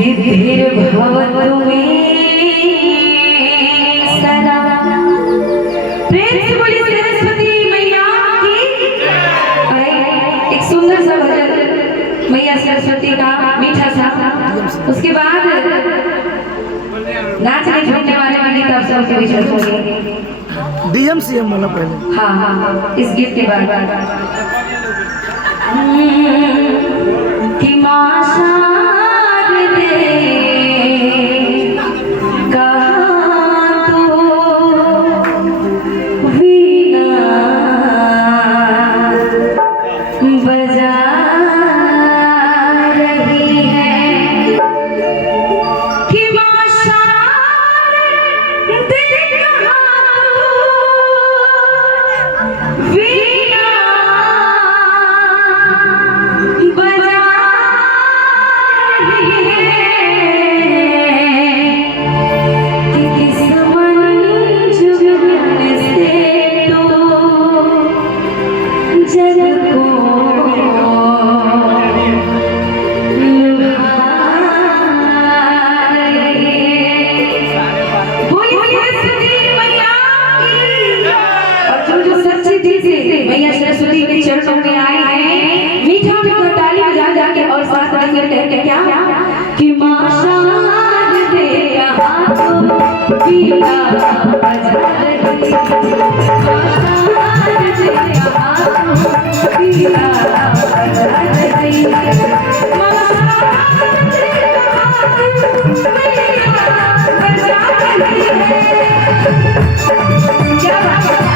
सिद्धिर्भवतु मे सदा। प्रेम से बोली सरस्वती मैया की। एक सुंदर सा भजन मैया सरस्वती का मीठा सा, उसके बाद नाचने झूमने वाले मेरी तरफ से उनके बीच होंगे डीएमसीएम वाला पहले। हाँ हाँ हाँ, इस गीत के बाद कि माँ शारदे कहाँ तो वीणा बजा रही है, कि माँ शारदे कहाँ तो वीणा बजा रही है, कि किस मंजुल से तो जग को लुभा रही है। बोलिए सरस्वती मैया की। और जो सच्चे दिल से मैया सरस्वती के चरणों में आए हैं, मीठा मीठा ताली बजा के और साथ मिलकर कहते क्या कि माँ शारदे यहाँ तो वीणा बजा रही है, माँ शारदे यहाँ तो वीणा बजा रही है, माँ शारदे यहाँ तो वीणा बजा रही है। क्या बात है।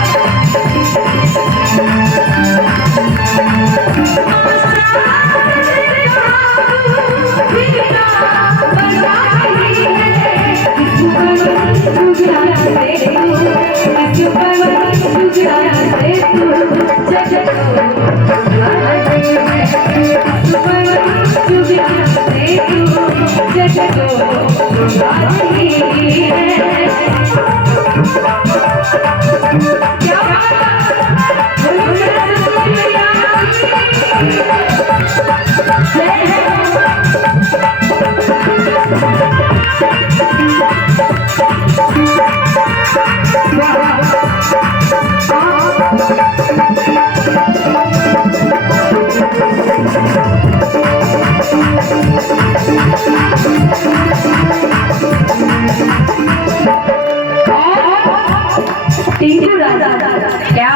क्या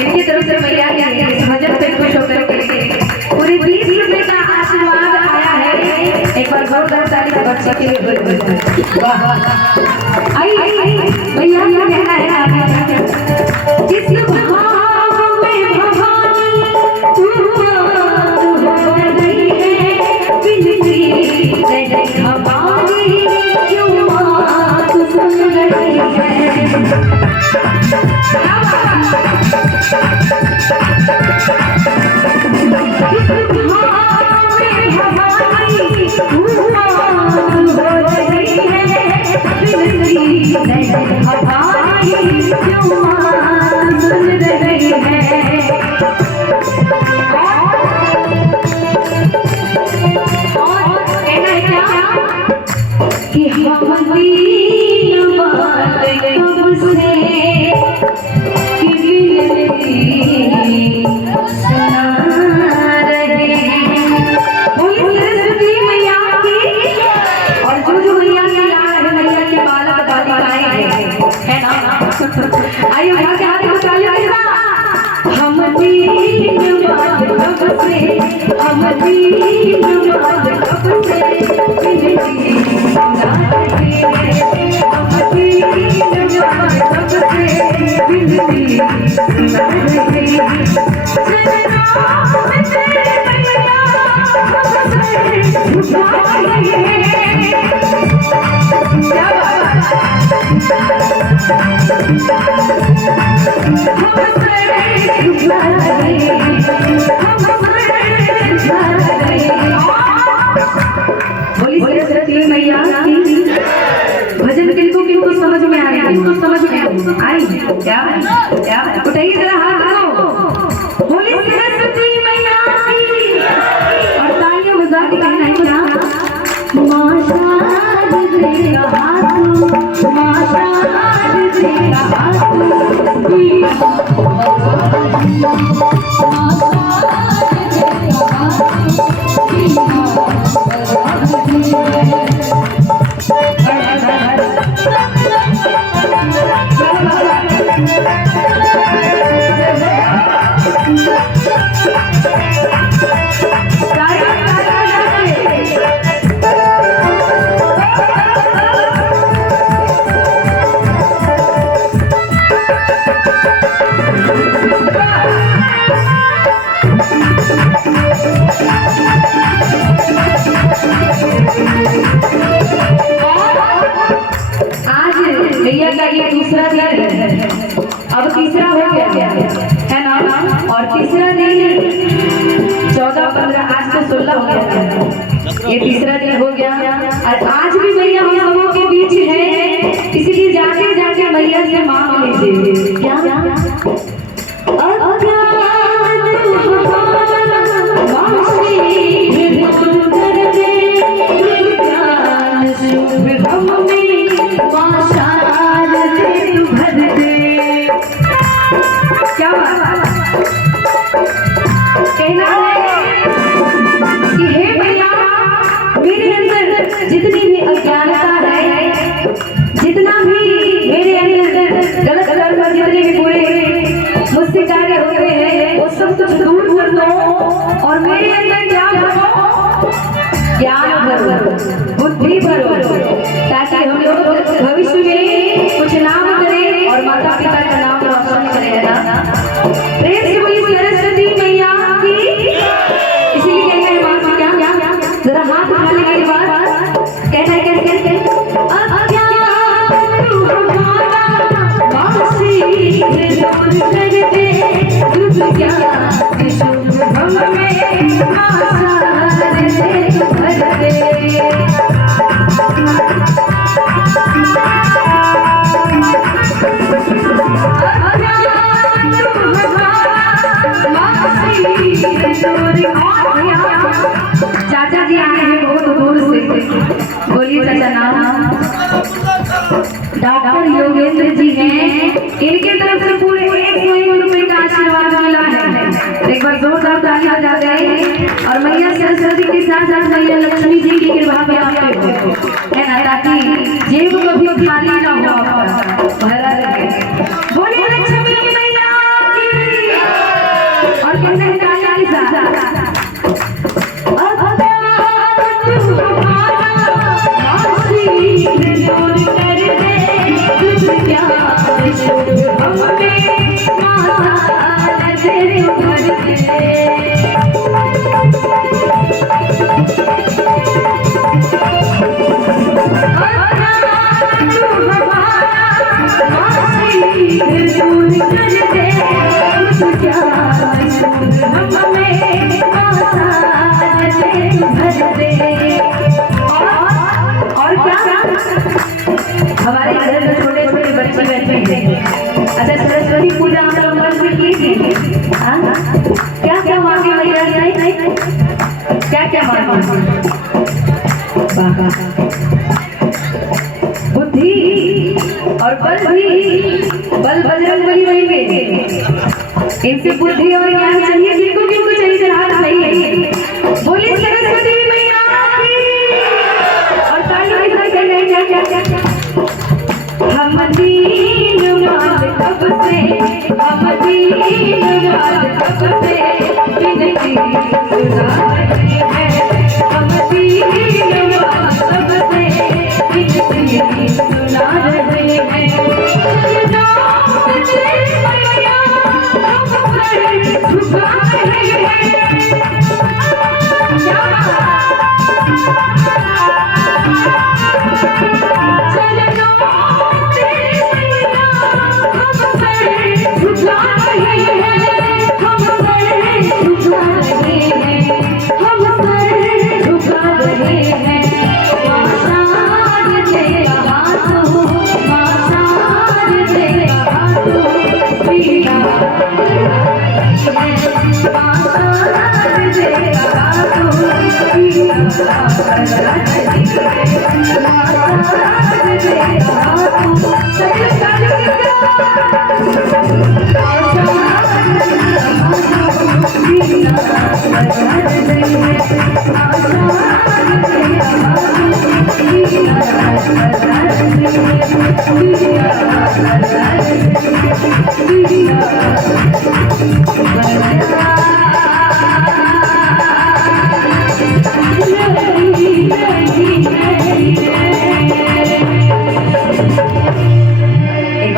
इनकी तरफ से मैया के भजन पे खुश होकर के पूरी 20 रुपए का आशीर्वाद आया है। एक बार जोरदार ताली बजा सके। वाह आई भैया का कहना है जिस भाव में भवानी तू हो गई है, बिनती नहीं हमारी क्यों बात सुन रही है। आइए भैया के हाथ में तालियां बजा। हम दीन बात कब से, हम दीन बात कब से, बोली सरस्वती मैया की भजन किनको किनको समझ में आ रही है, किनको समझ में आई क्या क्या उठाइए जरा हाथ को। बोली सरस्वती मैया की और तालियां बजा के कहना है ना माशा तेरा हाथ माशा तेरा भैया का ये दूसरा दिन है, अब तीसरा हो गया है ना। और तीसरा दिन 14, 15 आज तो 16 हो गया, ये तीसरा दिन हो गया। और आज भी भैया हम लोगों के बीच है, इसलिए जाके जाके भैया से मांग लीजिए क्या कहना है कि हे भैया मेरे अंदर जितनी भी अज्ञानता है, जितना भी मेरे अंदर गलत कर्म जितने भी बुरे मुझसे कार्य हो रहे हैं वो सब कुछ दूर कर दो और मेरे अंदर क्या भरो, ज्ञान भरो, बुद्धि भरो, ताकि हम लोग भविष्य में कुछ नाम करें और माता पिता का नाम रोशन करें ना। प्रेम से बोली सरस्वती मैया की। इसीलिए कहते हैं बात क्या जरा हाथ उठाने के बाद कहना है कैसे चाचा जी आए हैं बहुत दूर से, बोलिए चाचा नाम डॉक्टर योगेंद्र जी हैं, इनके तरफ से पूरे 101 रुपए का आशीर्वाद मिला है। एक बार जोरदार तालियां बजा दें। और मैया सरस्वती के साथ साथ मैया लक्ष्मी जी की कृपा भी आपके है ना, ताकि जेब कभी खाली ना हो आपका भरा रहे। बोलिए लक्ष्मी मैया की। और कहते हैं तालियां के साथ हमारे घर में छोटे छोटे बच्चे बैठे हैं। अच्छा सरस्वती पूजा हम लोग मन में की थी, क्या क्या मांगे भैया से, क्या क्या मांगे? बुद्धि और बल भी, बल बजरंगबली वही में इनसे बुद्धि और ज्ञान चाहिए। किनको किनको चाहिए हाथ चाहिए। बोलिए सरस्वती मैया की। और तालियों के साथ कहना है क्या क्या क्या हम दीन वाल कब से, हम दीन वाल कब से विनती सुना रहे हैं, हम दीन वाल कब से विनती सुना रहे हैं। नाम से मैया हम सर झुका रहे हैं। आशा